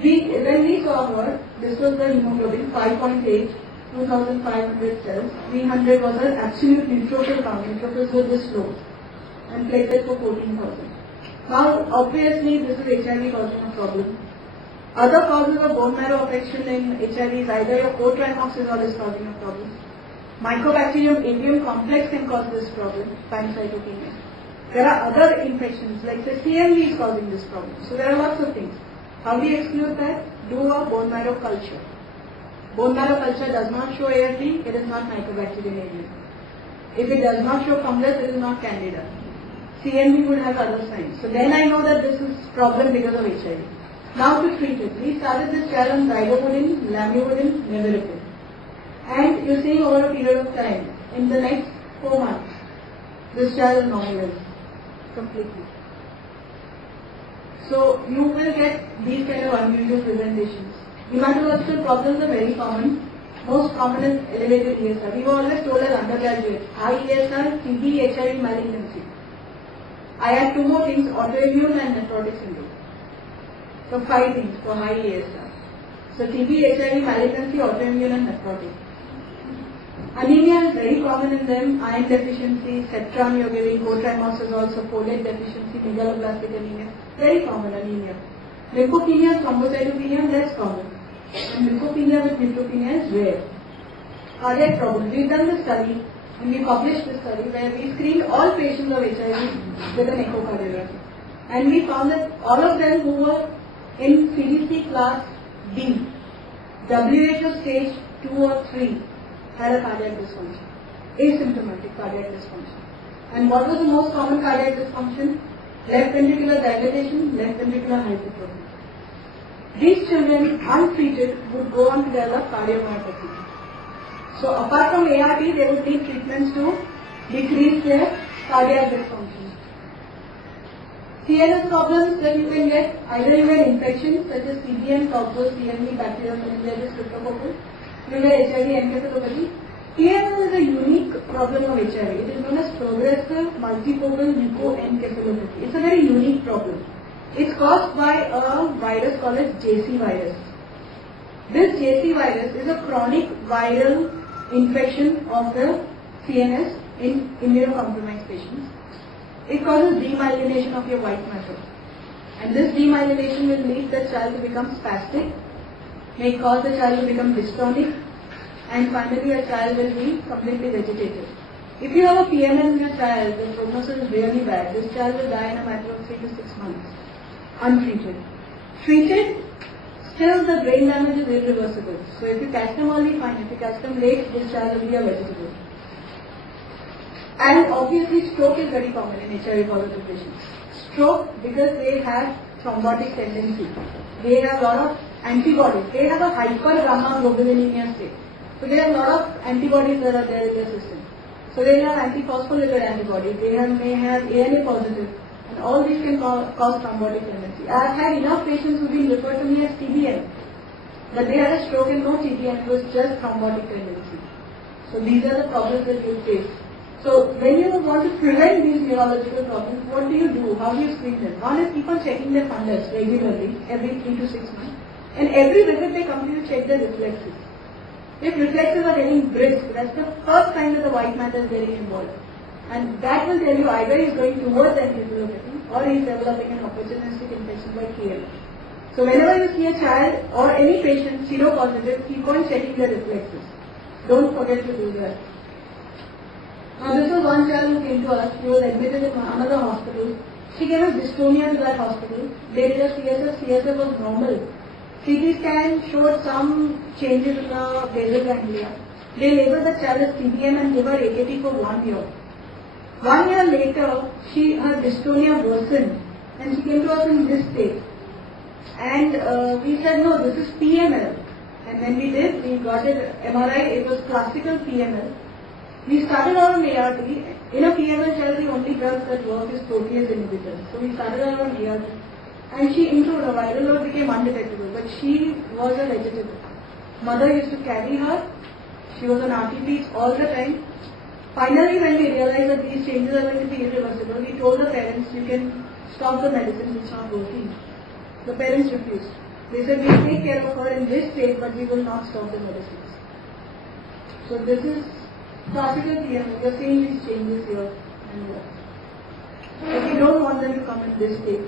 When we saw her, this was the hemoglobin 5.8, 2,500 cells, 300 was her absolute neutrophil count. Neutrophils were this low, and platelets for 14,000. Now, obviously, this is HIV causing a problem. Other causes of bone marrow affection in HIV is either your co-trimoxazole is causing a problem. Mycobacterium avium complex can cause this problem, pancytopenia. There are other infections like the CMV is causing this problem. So there are lots of things. How do you exclude that? Do a bone marrow culture. Bone marrow culture does not show AFD, it is not Mycobacterium avium. If it does not show fungus, it is not Candida. CMV would have other signs. So then I know that this is problem because of HIV. Now to treat it, we started this trial on ribopudin, lamivudin, nevirapine. And you're seeing over a period of time, in the next 4 months, this trial is normalized completely. So you will get these kind of unusual presentations. Hematological problems are very common. Most common is elevated ESR. We were always told as undergraduates, high ESR, TB, HIV malignancy. I had 2 more things, autoimmune and nephrotic syndrome. So 5 things for high ESR. So TB, HIV, malignancy, autoimmune and nephrotic. Anemia is very common in them, iron deficiency, Cetran you're giving, co-trimoxazole, so folate deficiency, megaloblastic anemia, very common anemia. Lymphopenia, thrombocytopenia, less common. And lymphopenia with neutropenia is rare. Cardiac problems, we've done the study, and we published the study where we screened all patients of HIV with an echocardiography. And we found that all of them who were in CDC class D, WHO stage 2 or 3, had a cardiac dysfunction, asymptomatic cardiac dysfunction. And what was the most common cardiac dysfunction? Left ventricular dilatation, left ventricular hypertrophy. These children, untreated, would go on to develop cardiomyopathy. So apart from ART, they would need treatments to decrease their cardiac dysfunction. CNS problems that you can get, either you get infections such as TB, Cockroach, CMV, bacterial meningitis, cryptococcus, you get HIV encephalopathy. PML is a unique problem of HIV. It is known as progressive multifocal leukoencephalopathy. It's a very unique problem. It's caused by a virus called as JC virus. This JC virus is a chronic viral infection of the CNS in immunocompromised patients. It causes demyelination of your white matter. And this demyelination will lead the child to become spastic, may cause the child to become dystonic, and finally a child will be completely vegetative. If you have a PML in your child, the prognosis is really bad. This child will die in a matter of 3 to 6 months, untreated. Treated, still the brain damage is irreversible. So if you catch them early, fine. If you catch them late, this child will be a vegetable. And obviously stroke is very common in HIV positive patients. Stroke, because they have thrombotic tendency. They have a lot of antibodies. They have a hypergammaglobulinemia state. So there are a lot of antibodies that are there in their system. So they have antiphospholipid antibodies. They may have ANA positive. And all these can cause thrombotic tendency. I have had enough patients who have been referred to me as TBN. But they had a stroke and no TBN. It was just thrombotic tendency. So these are the problems that you face. So when you want to prevent these neurological problems, what do you do? How do you screen them? One is keep on checking their fundus regularly, every 3 to 6 months. And every visit they come to you, check their reflexes. If reflexes are getting brisk, that's the first sign that the white matter is getting involved. And that will tell you either he is going towards encephalopathy or he is developing an opportunistic infection by KL. So whenever you see a child or any patient seropositive, keep on checking their reflexes. Don't forget to do that. Now this was one child who came to us. She was admitted in another hospital. She gave us dystonia to that hospital. They did a CSF. CSF was normal. CT scan showed some changes in the basal ganglia. They labeled the child as TBM and gave her AKT for 1 year. 1 year later, her dystonia worsened and she came to us in this state. And we said, no, this is PML. And when we did, we got it MRI. It was classical PML. We started out on ART. In a PML child, the only drugs that work is protease inhibitors. So we started out on ART. And she improved. Her viral load became undetectable. But she was a vegetable. Mother used to carry her. She was on RTPs all the time. Finally, when we realized that these changes are going to be irreversible, we told the parents, you can stop the medicine, it's not working. The parents refused. They said, we'll take care of her in this state, but we will not stop the medicines. So this is classical TMA. You're seeing these changes here and here. If you don't want them to come in this state.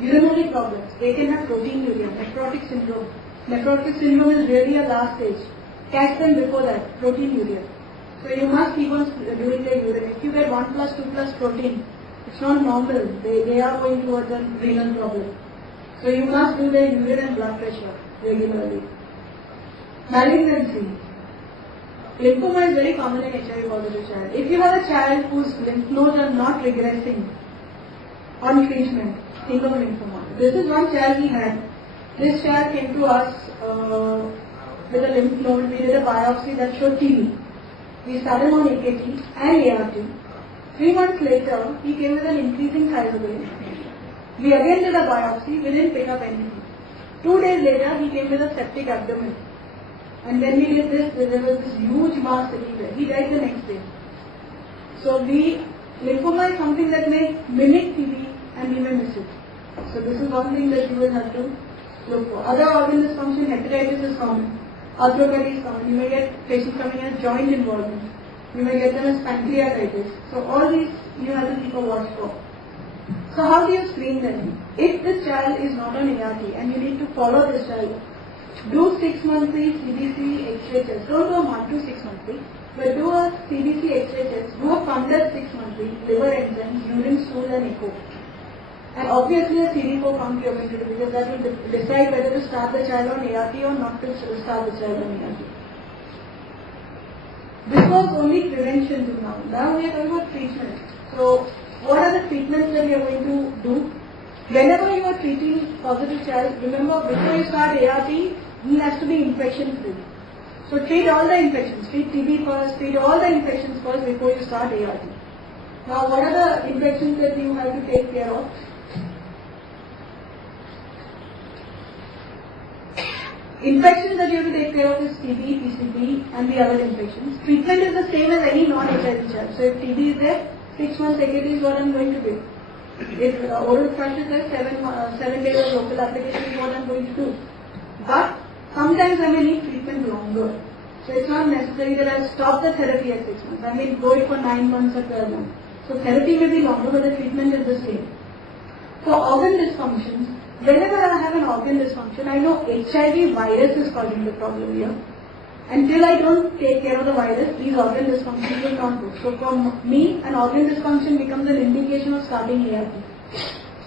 Urinary problems. They can have proteinuria, nephrotic syndrome. Nephrotic syndrome is really a last stage. Catch them before that, proteinuria. So you must keep on doing the urine. If you get 1 plus 2 plus protein, it's not normal. They are going towards a renal problem. So you must do the urine and blood pressure regularly. Malignancy. Lymphoma is very common in HIV positive child. If you have a child whose lymph nodes are not regressing on treatment, think of lymphoma. This is one child we had. This child came to us with a lymph node. We did a biopsy that showed TB. We started on AKT and ART. 3 months later, he came with an increasing thyroid. We again did a biopsy. We didn't pick up anything. 2 days later, he came with a septic abdomen. And when we did this, there was this huge mass sitting there. He died the next day. So lymphoma is something that may mimic TB and we may miss it. So this is one thing that you will have to look for. Other organ dysfunction, hepatitis is common. Arthropathy is common. You may get patients coming as joint involvement. You may get them as pancreatitis. So all these you have to keep a watch for. So how do you screen them? If this child is not on ART and you need to follow this child, do 6 monthly CBC X-ray test. Don't do a 1 to 6 monthly, but do a CBC X-ray test. Do a fundus 6 monthly, liver enzymes, urine, stool and echo. And obviously a CD4 count you are going to do because that will decide whether to start the child on ART or not to start the child on ART. This was only prevention till now. Now we are talking about treatment. So what are the treatments that we are going to do? Whenever you are treating positive child, remember before you start ART, he has to be infection free. So treat all the infections. Treat TB first, treat all the infections first before you start ART. Now what are the infections that you have to take care of? Infections that you have to take care of is TB, PCB and the other infections. Treatment is the same as any non-HIV child. So if TB is there, 6 months AKT is what I am going to do. If oral thrush is there, 7 days of local application is what I am going to do. But sometimes I may need treatment longer. So it's not necessary that I will stop the therapy at 6 months. I may go it for 9 months or 12 months. So therapy may be longer but the treatment is the same. For organ dysfunctions, whenever I have an organ dysfunction, I know HIV virus is causing the problem here. Until I don't take care of the virus, these organ dysfunctions will not go. So for me, an organ dysfunction becomes an indication of starting ART.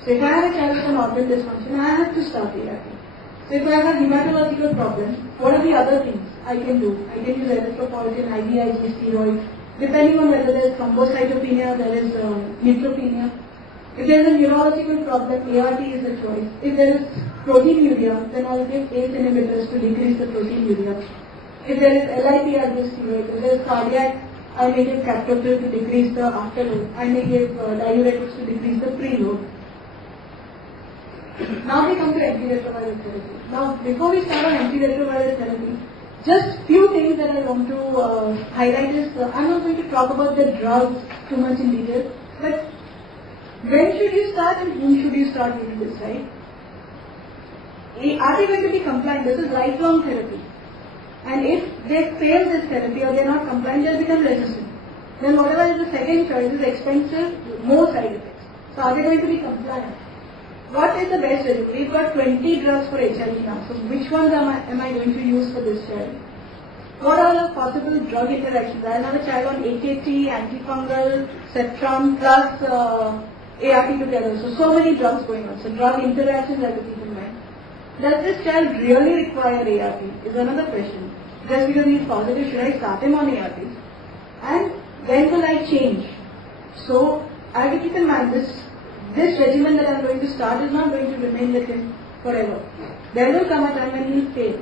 So if I have a child with an organ dysfunction, I have to start ART. So if I have a hematological problem, what are the other things I can do? I can use erythropoietin, IVIG, steroids, depending on whether there is thrombocytopenia, there is neutropenia. If there is a neurological problem, ART is the choice. If there is proteinuria, then I will give ACE inhibitors to decrease the proteinuria. If there is LIP, I will give steroids. If there is cardiac, I may give captopril to decrease the afterload. I may give diuretics to decrease the preload. Now we come to antiretroviral therapy. Now before we start on antiretroviral therapy, just few things that I want to highlight is, I'm not going to talk about the drugs too much in detail, but when should you start and whom should you start with this, right? Are they going to be compliant? This is lifelong therapy. And if they fail this therapy or they are not compliant, they will become resistant. Then whatever is the second choice is expensive, more side effects. So are they going to be compliant? What is the best regimen? We've got 20 drugs for HIV now. So which ones am I going to use for this child? What are the possible drug interactions? I have a child on AKT, antifungal, Cetram plus ART together. So many drugs going on. So drug interactions I have to keep in mind. Does this child really require ART? Is another question. Just because he is positive, should I start him on ART? And when will I change? So I have to keep in mind this regimen that I am going to start is not going to remain with him forever. There will come a time when he will fail.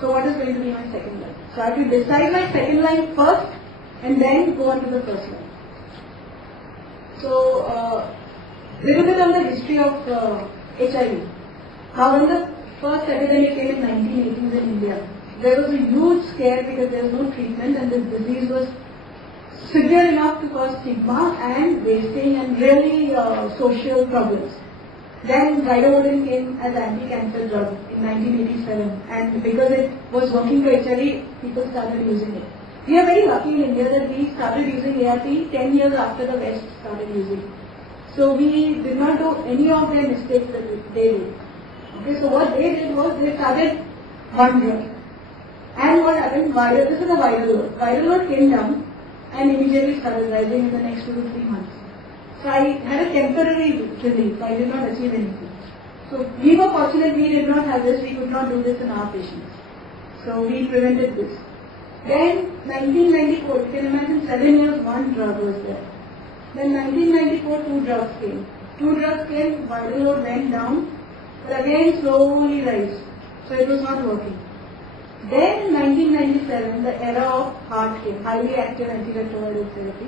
So what is going to be my second line? So I have to decide my second line first and then go on to the first line. So little bit on the history of HIV. Now when the first epidemic came in 1980s in India, there was a huge scare because there was no treatment and this disease was severe enough to cause stigma and wasting and really social problems. Then Ridovudin came as anti-cancer drug in 1987, and because it was working for HIV, people started using it. We are very lucky in India that we started using ART 10 years after the West started using it. So we did not do any of their mistakes that they did. Okay, so what they did was they started one drug. And what happened? This is a viral load. Viral load came down and immediately started rising in the next 2 to 3 months. So I had a temporary relief. I did not achieve anything. So we were fortunate we did not have this. We could not do this in our patients. So we prevented this. Then 1994, you can imagine 7 years one drug was there. Then 1994 2 drugs came. 2 drugs came, viral load went down, but again slowly rise. So it was not working. Then in 1997 the era of HART came, highly active antiretroviral therapy.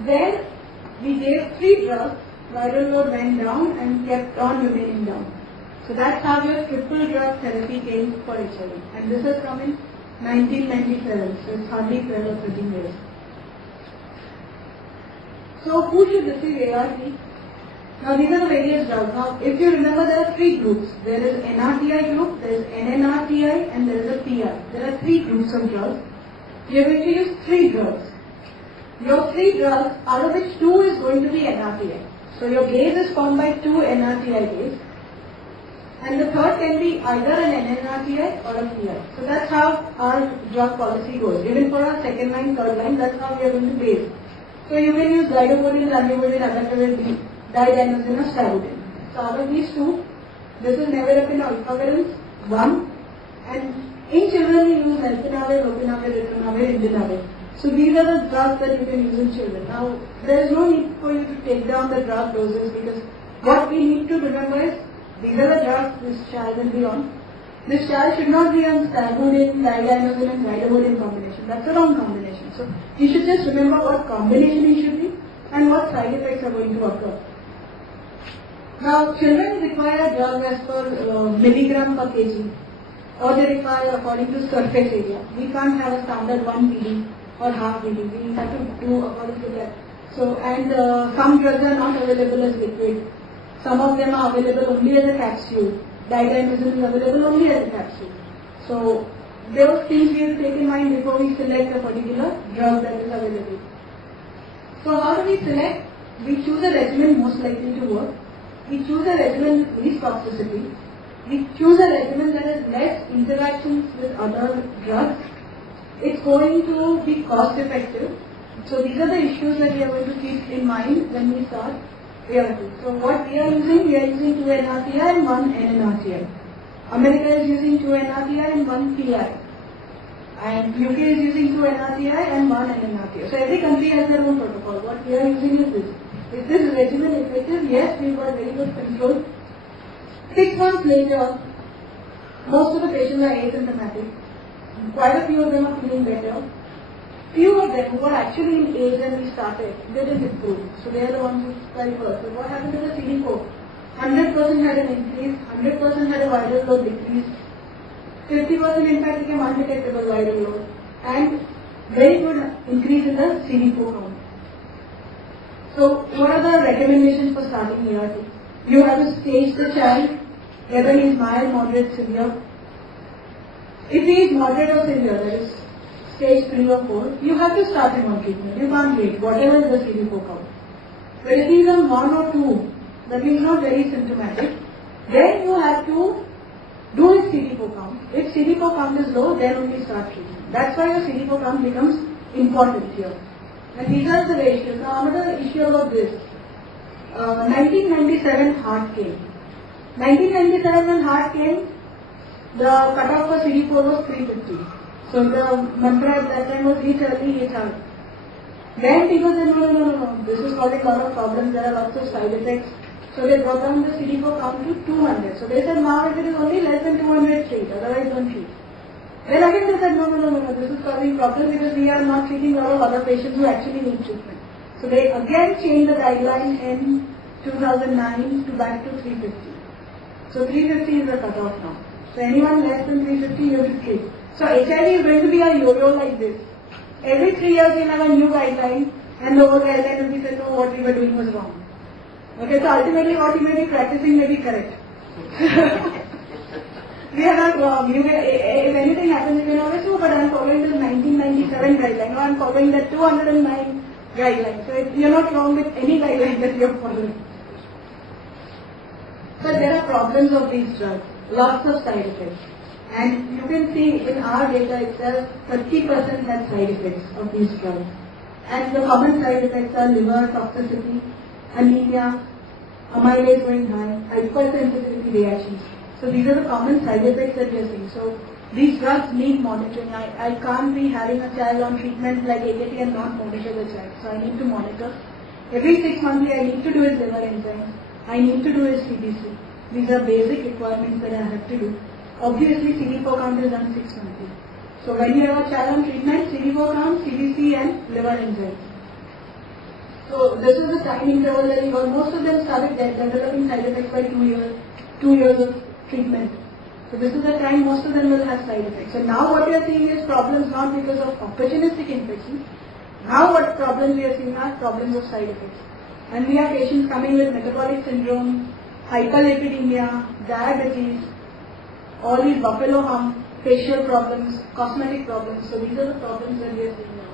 Then we gave 3 drugs, viral load went down and kept on remaining down. So that's how your triple drug therapy came for HIV. And this has come in 1997, so it's hardly 12 or 13 years. So who should receive ART? Now these are the various drugs. Now if you remember, there are 3 groups. There is NRTI group, there is NNRTI, and there is a PI. There are 3 groups of drugs. You are going to use 3 drugs. Your 3 drugs, out of which 2 is going to be NRTI. So your base is formed by 2 NRTI base. And the third can be either an NNRTI or a PI. So that's how our drug policy goes. Even for our second line, third line, that's how we are going to base. So you can use Ridovudin, Ranibudin, Adakavir, Diadenosine or Stavudin. So out of these 2, this is nevirapine alfavirins, 1. And in children we use Nelfinavir, Lopinavir, Ritonavir, Indinavir. So these are the drugs that you can use in children. Now there is no need for you to take down the drug doses, because what we need to remember is these are the drugs this child will be on. This child should not be on Stavudin, Diadenosine and Ridovudin combination. That's the wrong combination. So you should just remember what combination it should be and what side effects are going to occur. Now children require drug as per milligram per kg, or they require according to surface area. We can't have a standard 1 BD or half BD. We have to do according to that. So and some drugs are not available as liquid. Some of them are available only as a capsule. Diadenosine is available only as a capsule. So those things we have to take in mind before we select a particular drug that is available. So how do we select? We choose a regimen most likely to work. We choose a regimen with least toxicity. We choose a regimen that has less interactions with other drugs. It's going to be cost effective. So these are the issues that we are going to keep in mind when we start ART. So what we are using 2 NRTI and 1 NNRTI. America is using 2 NRTI and 1 PI. And UK is using 2 NRTI and 1 NNRTI. So every country has their own protocol. What we are using is this. Is this regimen effective? Yes, we've got very good control. 6 months later, most of the patients are asymptomatic. Quite a few of them are feeling better. Few of them who were actually in age when we started, they didn't improve. So they are the ones who fell first. So what happened to the CD4? 100% had an increase, 100% had a viral load decrease, 50% in fact became undetectable viral load, and very good increase in the CD4 count. So what are the recommendations for starting ART? You have to stage the child, whether he is mild, moderate, severe. If he is moderate or severe, that is stage 3 or 4, you have to start him on treatment. You can't wait, whatever is the CD4 count. But if he is on 1 or 2, that means not very symptomatic, then you have to do his CD4 count. If CD4 count is low, then only start treatment. That's why your CD4 count becomes important here. And these are the ratios. Now another issue about this. 1997 HART came. 1997 when HART came, the cutoff for CD4 was 350. So the mantra at that time was reach early, reach hard. Then people said, no, this is causing a lot of problems, there are lots of side effects. So they brought down the CD4 count to 200. So they said, now if it is only less than 200, treat, otherwise don't treat. Then again they said, no, this is causing problems because we are not treating a lot of other patients who actually need treatment. So they again changed the guideline in 2009 to back to 350. So 350 is the cutoff now. So anyone less than 350 you will treat. So HIV is going to be a yo-yo like this. Every 3 years we'll have a new guideline and the old guideline will be said, no, what we were doing was wrong. Okay, so ultimately what you may be practicing may be correct. We are not wrong. If anything happens, you can always say, but I am following the 1997 guideline, or I am following the 209 guideline. So you are not wrong with any guideline that you are following. But there are problems of these drugs, lots of side effects. And you can see in our data itself, 30% have side effects of these drugs. And the common side effects are liver toxicity, anemia, amylase going high, hypersensitivity reactions. So these are the common side effects that we are seeing. So these drugs need monitoring. I can't be having a child on treatment like AKT and not monitor the child. So I need to monitor. Every 6 months I need to do his liver enzymes. I need to do his CBC. These are basic requirements that I have to do. Obviously CD4 count is done 6 monthly. So when you have a child on treatment, CD4 count, CBC and liver enzymes. So this is the time interval that we got. Most of them started developing side effects by 2 years. 2 years of treatment. So this is the time most of them will have side effects. So now what we are seeing is problems not because of opportunistic infections. Now what problems we are seeing are problems of side effects. And we have patients coming with metabolic syndrome, hyperlipidemia, diabetes, all these buffalo hump, facial problems, cosmetic problems. So these are the problems that we are seeing now.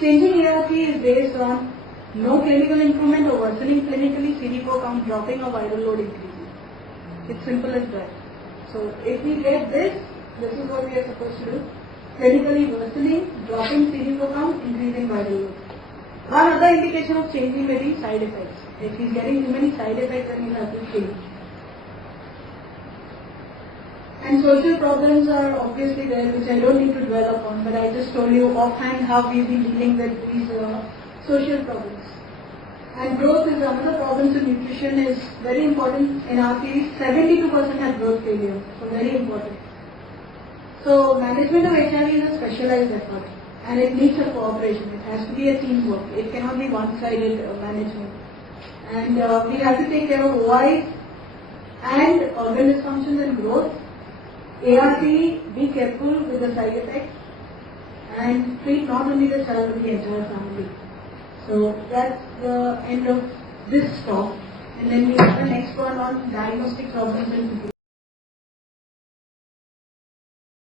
Changing ART is based on no clinical improvement or worsening clinically, CD4 count dropping or viral load increasing. It's simple as that. So if we get this is what we are supposed to do. Clinically worsening, dropping CD4 count, increasing viral load. One other indication of changing may be side effects. If he's getting too many side effects, then he'll have to change. And social problems are obviously there, which I don't need to dwell upon, but I just told you offhand how we've been dealing with these social problems. And growth is another problem, so nutrition is very important in our field. 72% have growth failure, so very important. So management of HIV is a specialized effort and it needs a cooperation. It has to be a teamwork. It cannot be one-sided management. And we have to take care of OIs and organ dysfunctions and growth. ART, be careful with the side effects and treat not only the child but the entire family. So that's the end of this talk. And then we have the next one on diagnostic problems and